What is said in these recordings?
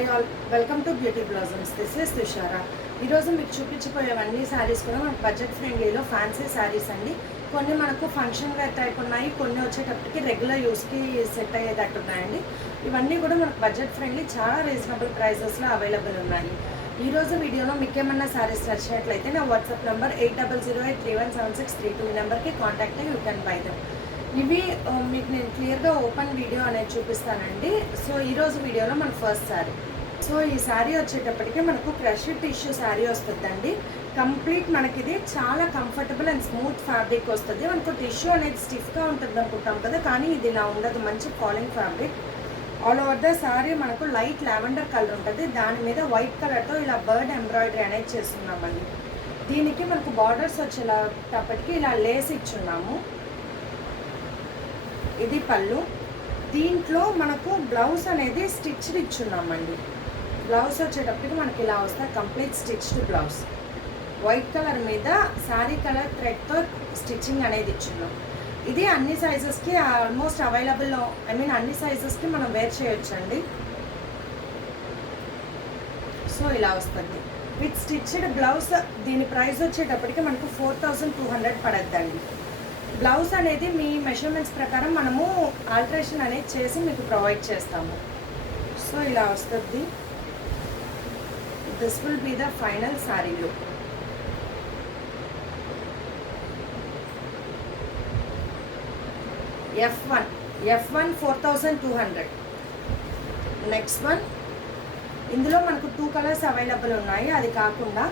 Hi all, welcome to beauty blossoms. This is Tushara. ఈరోజు మీకు చూపించిపోయేవన్నీ శారీస్ కూడా మనకు బడ్జెట్ ఫ్రెండ్లీలో ఫ్యాన్సీ శారీస్ అండి. కొన్ని మనకు ఫంక్షన్ వేర్ టైప్ ఉన్నాయి, కొన్ని వచ్చేటప్పటికి రెగ్యులర్ యూస్కి సెట్ అయ్యేటట్టు ఉన్నాయండి. ఇవన్నీ కూడా మనకు బడ్జెట్ ఫ్రెండ్లీ, చాలా రీజనబుల్ ప్రైజెస్లో అవైలబుల్ ఉన్నాయి. ఈరోజు వీడియోలో మీకు ఏమన్నా శారీస్ నచ్చినట్లయితే నా వాట్సాప్ నెంబర్ 8008317632 నెంబర్కి కాంటాక్ట్ అయ్యి యూ కెన్ బై దెమ్. ఇవి మీకు నేను క్లియర్గా ఓపెన్ వీడియో అనేది చూపిస్తానండి. సో ఈరోజు వీడియోలో మన ఫస్ట్ శారీ. సో ఈ శారీ వచ్చేటప్పటికి మనకు క్రష్ టిష్యూ శారీ వస్తుందండి. కంప్లీట్ మనకి ఇది చాలా కంఫర్టబుల్ అండ్ స్మూత్ ఫ్యాబ్రిక్ వస్తుంది. మనకు టిష్యూ అనేది స్టిఫ్గా ఉంటుంది అనుకుంటాం కదా, కానీ ఇది ఇలా ఉండదు, మంచి falling fabric. All over the sari మనకు లైట్ లావెండర్ కలర్ ఉంటుంది, దాని మీద వైట్ కలర్తో ఇలా బర్డ్ ఎంబ్రాయిడరీ అనేది చేస్తున్నామండి. దీనికి మనకు బార్డర్స్ వచ్చేటప్పటికి ఇలా లేస్ ఇచ్చున్నాము. ఇది పళ్ళు. దీంట్లో మనకు బ్లౌజ్ అనేది స్టిచ్డ్ ఇచ్చున్నామండి. బ్లౌజ్ వచ్చేటప్పటికి మనకి ఇలా వస్తుంది, complete stitched blouse. White colour మీద శారీ కలర్ థ్రెడ్తో స్టిచ్చింగ్ అనేది ఇచ్చున్నాం. ఇది అన్ని సైజెస్కి ఆల్మోస్ట్ అవైలబుల్, అన్ని సైజెస్కి మనం వేర్ చేయొచ్చండి. సో ఇలా వస్తుంది విత్ స్టిచ్డ్ బ్లౌజ్. దీని ప్రైస్ వచ్చేటప్పటికి మనకు 4200 పడద్దండి. బ్లౌజ్ అనేది మీ మెజర్మెంట్స్ ప్రకారం మనము ఆల్టరేషన్ అనేది చేసి మీకు ప్రొవైడ్ చేస్తాము. సో ఇలా వస్తుంది. This will be the final sari look. F1 4200. Next one, ఇందులో మనకు 2 కలర్స్ అవైలబుల్ ఉన్నాయి, అది కాకుండా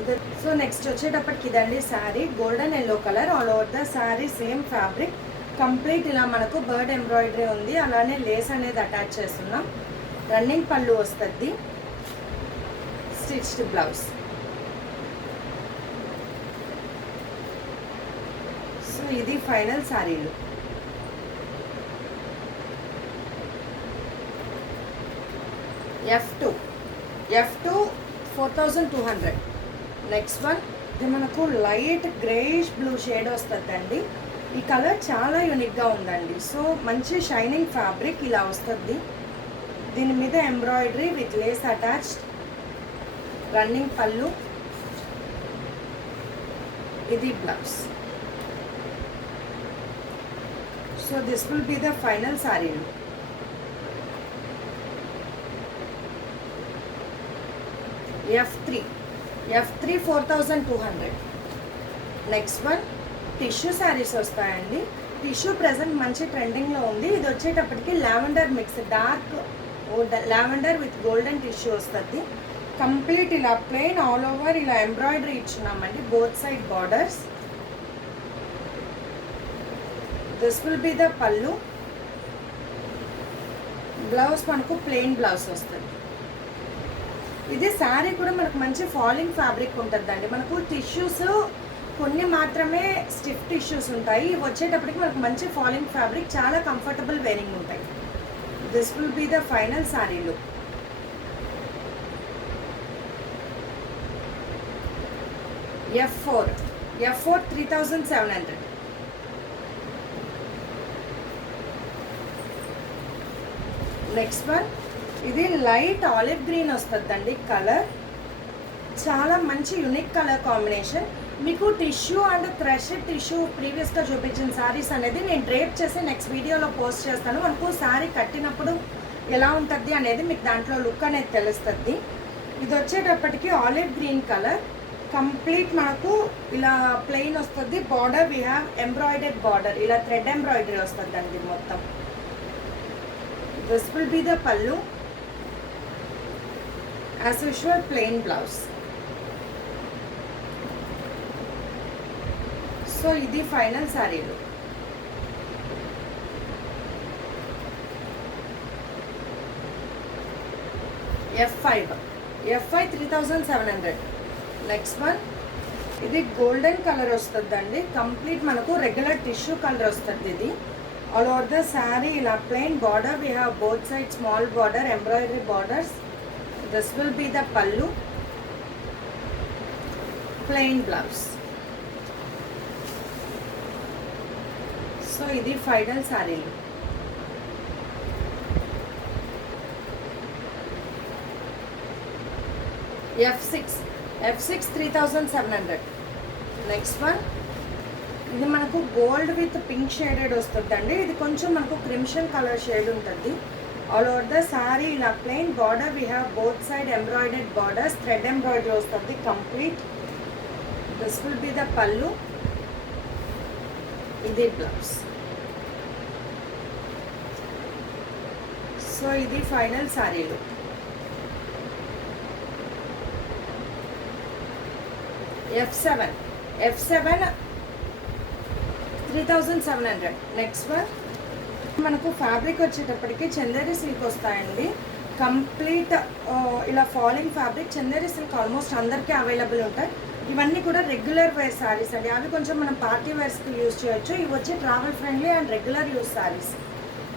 ఇది. సో నెక్స్ట్ వచ్చేటప్పటికి ఇదండి sari, golden yellow colour. All over the sari same fabric, complete ఇలా మనకు బర్డ్ ఎంబ్రాయిడరీ ఉంది, అలానే లేస్ అనేది అటాచ్ చేస్తున్నాం. రన్నింగ్ పళ్ళు వస్తుంది, స్టిచ్డ్ బ్లౌజ్. సో ఇది ఫైనల్ శారీలు. F2 4200. నెక్స్ట్ వన్, ఇది మనకు లైట్ గ్రేయిష్ బ్లూ షేడ్ వస్తుందండి. ఈ కలర్ చాలా యూనిక్గా ఉందండి. సో మంచి షైనింగ్ ఫ్యాబ్రిక్ ఇలా వస్తుంది. దీని మీద embroidery with lace attached, running pallu. ఇది blouse. So this will be the final sari. F3 4200. Next one, tissue saris వస్తాయండి. టిష్యూ ప్రజెంట్ మంచి ట్రెండింగ్లో ఉంది. ఇది వచ్చేటప్పటికి lavender mix, dark lavender with golden tissue వస్తుంది. కంప్లీట్ ఇలా ప్లెయిన్ ఆల్ ఓవర్ ఇలా ఎంబ్రాయిడరీ ఇచ్చున్నామండి, both side borders. This will be the pallu. Blouse మనకు ప్లెయిన్ బ్లౌజ్ వస్తుంది. ఇది శారీ కూడా మనకు మంచి ఫాలింగ్ ఫ్యాబ్రిక్ ఉంటుందండి. మనకు టిష్యూస్ కొన్ని మాత్రమే స్టిఫ్ టిష్యూస్ ఉంటాయి, ఇవి వచ్చేటప్పటికి మనకు మంచి ఫాలింగ్ ఫ్యాబ్రిక్, చాలా కంఫర్టబుల్ వేరింగ్ ఉంటాయి. This will be the final sari look. F4 3700. Next one, ఇది లైట్ ఆలివ్ గ్రీన్ వస్తుందండి కలర్, చాలా మంచి యూనిక్ కలర్ కాంబినేషన్. మీకు టిష్యూ అండ్ క్రష్ టిష్యూ ప్రీవియస్గా చూపించిన శారీస్ అనేది నేను డ్రేప్ చేసి నెక్స్ట్ వీడియోలో పోస్ట్ చేస్తాను. మనకు శారీ కట్టినప్పుడు ఎలా ఉంటుంది అనేది మీకు దాంట్లో లుక్ అనేది తెలుస్తుంది. ఇది వచ్చేటప్పటికి ఆలివ్ గ్రీన్ కలర్, కంప్లీట్ మనకు ఇలా ప్లెయిన్ వస్తుంది. Border we have embroidered border, ఇలా థ్రెడ్ ఎంబ్రాయిడరీ వస్తుందండి మొత్తం. దిస్ విల్ బీ ద పళ్ళు. As usual, plain blouse. So ఇది ఫైనల్ శారీలు. F5 3700. నెక్స్ట్ వన్, ఇది గోల్డెన్ కలర్ వస్తుందండి. కంప్లీట్ మనకు రెగ్యులర్ టిష్యూ కలర్ వస్తుంది. ఇది ఆల్ ఓవర్ ద శారీ ఇలా plain border, we have both side small border, embroidery borders. This will be the pallu, plain blouse. So ఇది ఫైనల్ శారీ. F6 3700. Next one, ఇది మనకు గోల్డ్ విత్ పింక్ షేడెడ్ వస్తుందండి. ఇది కొంచెం మనకు క్రిమ్షన్ కలర్ షేడ్ ఉంటుంది. ఆల్ ఓవర్ ద సారీ ఇలా plain border, we have both side embroidered borders, thread embroidery వస్తుంది complete. This will be the pallu, ఇది బ్లౌజ్. సో ఇది ఫైనల్ సారీలు. F7 3700. నెక్స్ట్ వన్, మనకు ఫ్యాబ్రిక్ వచ్చేటప్పటికి చందేరి సిల్క్ వస్తాయండి. కంప్లీట్ ఇలా falling fabric. Chanderi silk almost అందరికీ అవైలబుల్ ఉంటాయి. ఇవన్నీ కూడా రెగ్యులర్ వేర్ శారీస్ అండి. అవి కొంచెం మనం పార్టీ వేర్స్కి యూజ్ చేయొచ్చు. ఇవి వచ్చి travel friendly and regular use saris.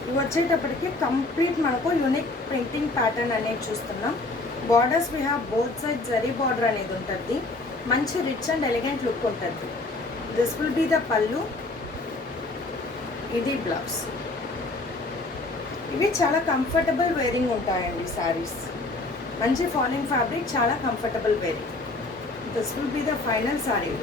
ఇవి వచ్చేటప్పటికి కంప్లీట్ మనకు యూనిక్ ప్రింటింగ్ ప్యాటర్న్ అనేది చూస్తున్నాం. Borders we have both side zari బార్డర్ అనేది ఉంటుంది. మంచి రిచ్ అండ్ ఎలిగెంట్ లుక్ ఉంటుంది. This will be the pallu, ఇది బ్లౌజ్. ఇవి చాలా కంఫర్టబుల్ వేరింగ్ ఉంటాయండి శారీస్. మంచి ఫాలింగ్ ఫ్యాబ్రిక్, చాలా comfortable wearing. This will be the final sari.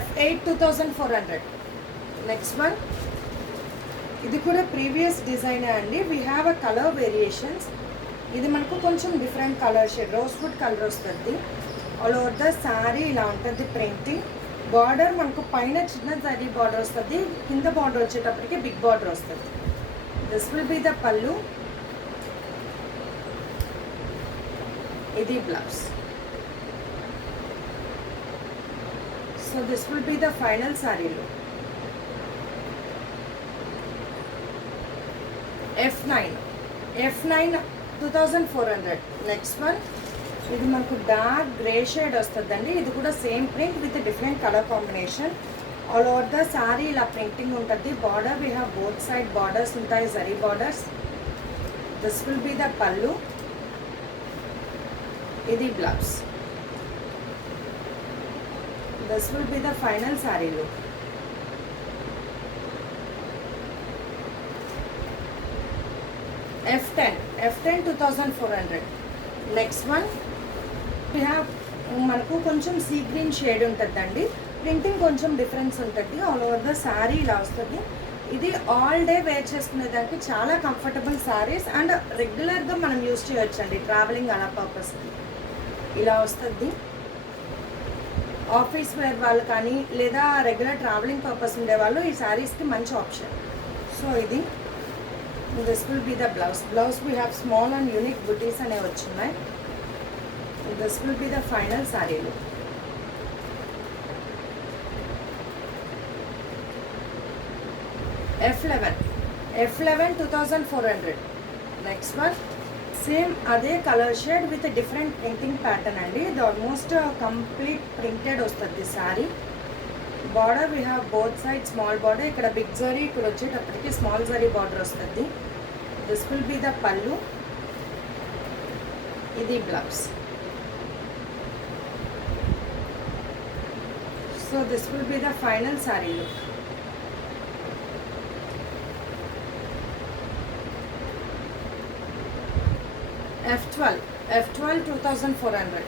F8 2400. Next one, ఇది కూడా ప్రీవియస్ డిజైన్ అండి. We have a colour variations. ఇది మనకు కొంచెం different colour shade, rose wood colour వస్తుంది. ఆల్ ఓవర్ ద శారీ ఇలా ఉంటుంది ప్రింటింగ్. బార్డర్ మనకు పైన చిన్న జరీ బార్డర్ వస్తుంది, కింద బార్డర్ వచ్చేటప్పటికి బిగ్ బార్డర్ వస్తుంది. This will be the pallu, ఇది blouse. So this will be the final sari look. F9 2400. Next one, ఇది మనకు డార్క్ గ్రే షేడ్ వస్తుందండి. ఇది కూడా same print with different colour combination. All over the sari ఇలా ప్రింటింగ్ ఉంటుంది. Border we have both side borders ఉంటాయి, zari borders. This will be the pallu, ఇది blouse. This will be the final sari look. F10 2400. Next one, we have మనకు కొంచెం sea green shade ఉంటుందండి. ప్రింటింగ్ కొంచెం డిఫరెన్స్ ఉంటుంది. All over the sari ఇలా వస్తుంది. ఇది ఆల్ డే వేర్ చేసుకునేదానికి చాలా కంఫర్టబుల్ శారీస్ అండ్ రెగ్యులర్గా మనం యూజ్ చేయొచ్చండి ట్రావెలింగ్ అలా పర్పస్కి. ఇలా వస్తుంది. ఆఫీస్ వేర్ వాళ్ళు కానీ లేదా రెగ్యులర్ ట్రావెలింగ్ పర్పస్ ఉండేవాళ్ళు ఈ శారీస్కి మంచి ఆప్షన్. సో ఇది this will be the blouse. Blouse we have small and unique butis అనేవి వచ్చున్నాయి. This will be the final sari look. F11 2400. Next one, same అదే colour shade with different printing pattern అండి. ఇది ఆల్మోస్ట్ కంప్లీట్ ప్రింటెడ్ వస్తుంది sari. Border we have both side small border. ఇక్కడ big zari, ఇక్కడ వచ్చేటప్పటికి small zari border వస్తుంది. This will be the pallu, ఇది blouse. So this will be the final sari look. F12 2400.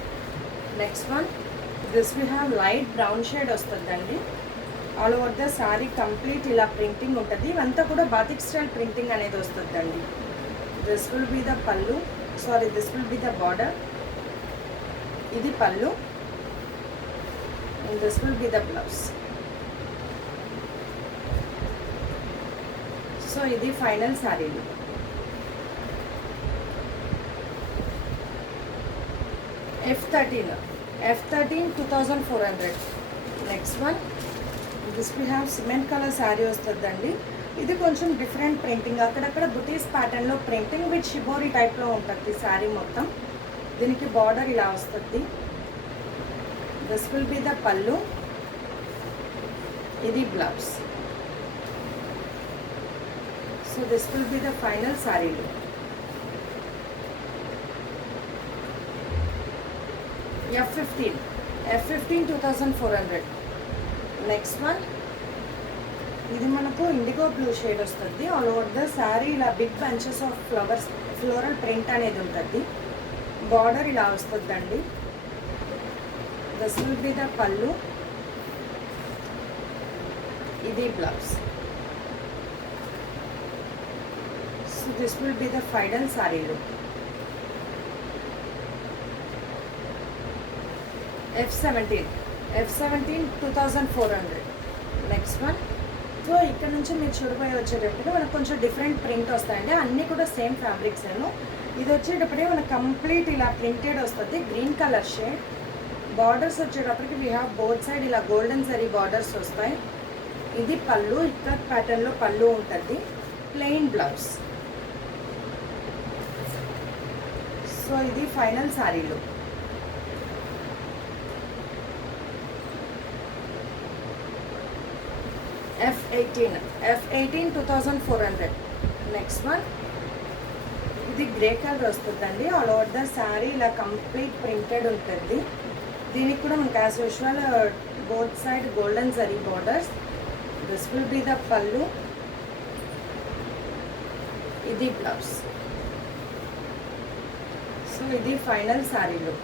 Next one, this we have light brown shade వస్తుందండి. All over the sari complete ఇలా printing ఉంటుంది. ఇవంతా కూడా బాతిక్ స్టైల్ ప్రింటింగ్ అనేది వస్తుందండి. This will be the pallu, this will be the border, ఇది pallu, and this will be the blouse. So ఇది final శారీలు. F13 2400. Next one, this we have cement colour sari వస్తుందండి. ఇది కొంచెం డిఫరెంట్ ప్రింటింగ్, అక్కడక్కడ బుటీస్ ప్యాటర్న్లో ప్రింటింగ్ విత్ షిబోరి టైప్లో ఉంటుంది శారీ మొత్తం. దీనికి బార్డర్ ఇలా వస్తుంది. This will be the pallu, ఇది blouse. So this will be the final sari look. F15 2400. Next one, ఇది మనకు ఇండిగో బ్లూ షేడ్ వస్తుంది. ఆల్ ఓవర్ ద శారీ ఇలా big bunches of flowers floral print అనేది ఉంటుంది. బార్డర్ ఇలా వస్తుందండి. This will be the pallu. ఇది blouse. So this will be the final sari look. F17 2400. Next one. So ఇక్కడ నుంచి మీరు చూడబోయే వచ్చేటప్పుడు మనకు కొంచెం డిఫరెంట్ ప్రింట్ వస్తాయండి. అన్నీ కూడా సేమ్ ఫ్యాబ్రిక్స్ ఏమో. ఇది వచ్చేటప్పుడే మనకు కంప్లీట్ ఇలా ప్రింటెడ్ వస్తుంది. Green colour shade. బార్డర్స్ వచ్చేటప్పటికి వీ హ్యావ్ బోత్ సైడ్ ఇలా గోల్డెన్ జరీ బార్డర్స్ వస్తాయి. ఇది పళ్ళు. ఇక్కడ ప్యాటర్న్లో పళ్ళు ఉంటుంది. Plain blouse. సో ఇది ఫైనల్ శారీలో. F18 2400. Next one. ఇది గ్రే కలర్ వస్తుందండి. ఆల్ ఓవర్ ద శారీ ఇలా కంప్లీట్ ప్రింటెడ్ ఉంటుంది. దీనికి కూడా మనకు as usual both side golden zari borders. This will be the pallu. ఇది బ్లౌజ్. సో ఇది ఫైనల్ శారీలో.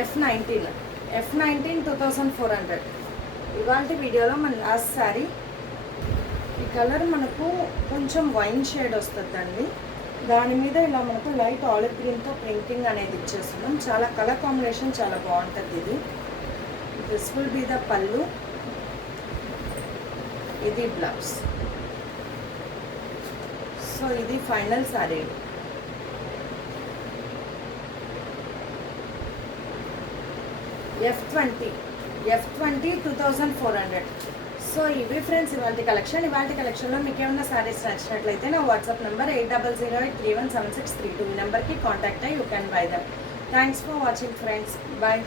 F19 2400. ఇవాళ వీడియోలో మన లాస్ట్ శారీ. ఈ కలర్ మనకు కొంచెం వైన్ షేడ్ వస్తుందండి. దాని మీద ఇలా మనకు లైట్ ఆలివ్ గ్రీన్తో ప్రింటింగ్ అనేది ఇచ్చేస్తున్నాం. చాలా కలర్ కాంబినేషన్ చాలా బాగుంటుంది ఇది. This will be the pallu. ఇది బ్లౌజ్. సో ఇది ఫైనల్ శారీ. F20 2400. సో ఇవి ఫ్రెండ్స్ ఇవాళ కలెక్షన్లో మీకు ఏమైనా శారీస్ నచ్చినట్లయితే నా వాట్సాప్ నెంబర్ 8008317632 ఈ నెంబర్కి కాంటాక్ట్ అయ్యి you can buy them. Thanks for watching friends. Bye.